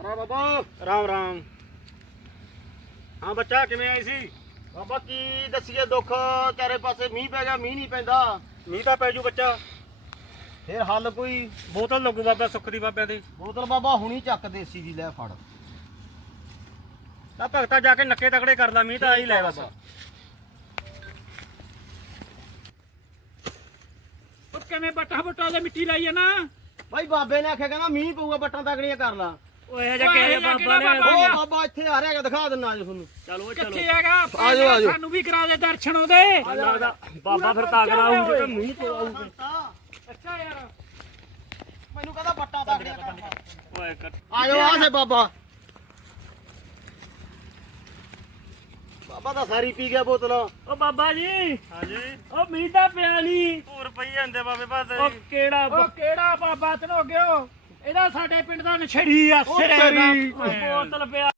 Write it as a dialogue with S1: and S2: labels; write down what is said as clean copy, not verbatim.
S1: ਅਰਾ ਬਾਬਾ
S2: ਰਾਮ ਰਾਮ। ਹਾਂ ਬੱਚਾ ਕਿਵੇਂ ਆਈ ਸੀ?
S1: ਬਾਬਾ ਕੀ ਦੱਸੀਏ ਦੁੱਖ, ਚਾਰੇ ਪਾਸੇ ਮੀਂਹ ਪੈ ਗਿਆ, ਮੀਂਹ ਨਹੀਂ ਪੈਂਦਾ।
S2: ਮੀਂਹ ਤਾਂ ਪੈ ਜੂ ਬੱਚਾ।
S1: ਫੇਰ ਹੱਲ ਕੋਈ?
S2: ਬੋਤਲ ਲੱਗੂ ਬਾਬਾ ਸੁੱਖ ਦੀ ਬਾਬਿਆਂ ਦੀ।
S1: ਬੋਤਲ ਬਾਬਾ ਹੁਣੀ ਚੱਕ ਦੇਸੀ ਦੀ, ਲੈ ਫੜ।
S2: ਤਾਂ ਭਗਤਾ ਜਾ ਕੇ ਨੱਕੇ ਤਕੜੇ ਕਰ ਲਾ, ਮੀਂਹ ਤਾਂ ਆਈ ਲੈ ਬਾਬਾ।
S3: ਉਹ ਕਿਵੇਂ ਬੱਟਾ ਬੁੱਟਾ ਦੇ ਮਿੱਟੀ ਲਾਈ ਆ ਨਾ।
S1: ਬਾਈ ਬਾਬੇ ਨੇ ਆਖਿਆ ਕਹਿੰਦਾ ਮੀਂਹ ਪਊਗਾ, ਬੱਟਾਂ ਤਗੜੀਆਂ ਕਰ ਲਾ।
S3: ਓਏ ਇਹ ਜਾ ਕੇ ਬਾਬਾ ਨੇ
S1: ਉਹ ਬਾਬਾ ਇੱਥੇ ਆ ਰਿਹਾ, ਦਿਖਾ ਦਿੰਨਾ ਅੱਜ ਤੁਹਾਨੂੰ।
S2: ਚਲੋ
S3: ਕਿੱਥੇ ਹੈਗਾ?
S1: ਆਜੋ, ਆਜੋ।
S3: ਸਾਨੂੰ ਵੀ ਕਰਾ ਦੇ ਦਰਸ਼ਨ ਉਹਦੇ।
S2: ਲੱਗਦਾ ਬਾਬਾ ਫਿਰ ਤਾਗੜਾ ਆਊ ਜੇ ਮੀਂਹ ਪਊਗਾ।
S3: ਅੱਛਾ ਯਾਰ
S1: ਮੈਨੂੰ ਕਹਿੰਦਾ ਬੱਟਾਂ ਤਗੜੀਆਂ ਕਰ ਲਾ।
S2: ਓਏ
S1: ਆਜੋ ਆ ਸੇ ਬਾਬਾ। ਬਾਬਾ ਤਾਂ ਸਾਰੀ ਪੀ ਗਿਆ ਬੋਤਲ।
S3: ਉਹ ਬਾਬਾ ਜੀ
S2: ਹਾਂਜੀ
S3: ਉਹ ਮੀਂਹ ਦਾ ਪਿਆ ਨਹੀਂ।
S2: ਹੋਰ ਪਈ ਜਾਂਦੇ ਬਾਬੇ ਬਾਦ।
S3: ਉਹ ਕਿਹੜਾ ਬਾਬਾ ਤਨੋ ਗਿਓ? ਇਹਦਾ ਸਾਡੇ ਪਿੰਡ ਦਾ ਨਸ਼ੇੜੀ ਆ।
S1: ਉਹ
S3: ਸਿਰੇ
S1: ਤੇਰੀ।
S3: ਦਾ ਬੋਤਲ ਪਿਆ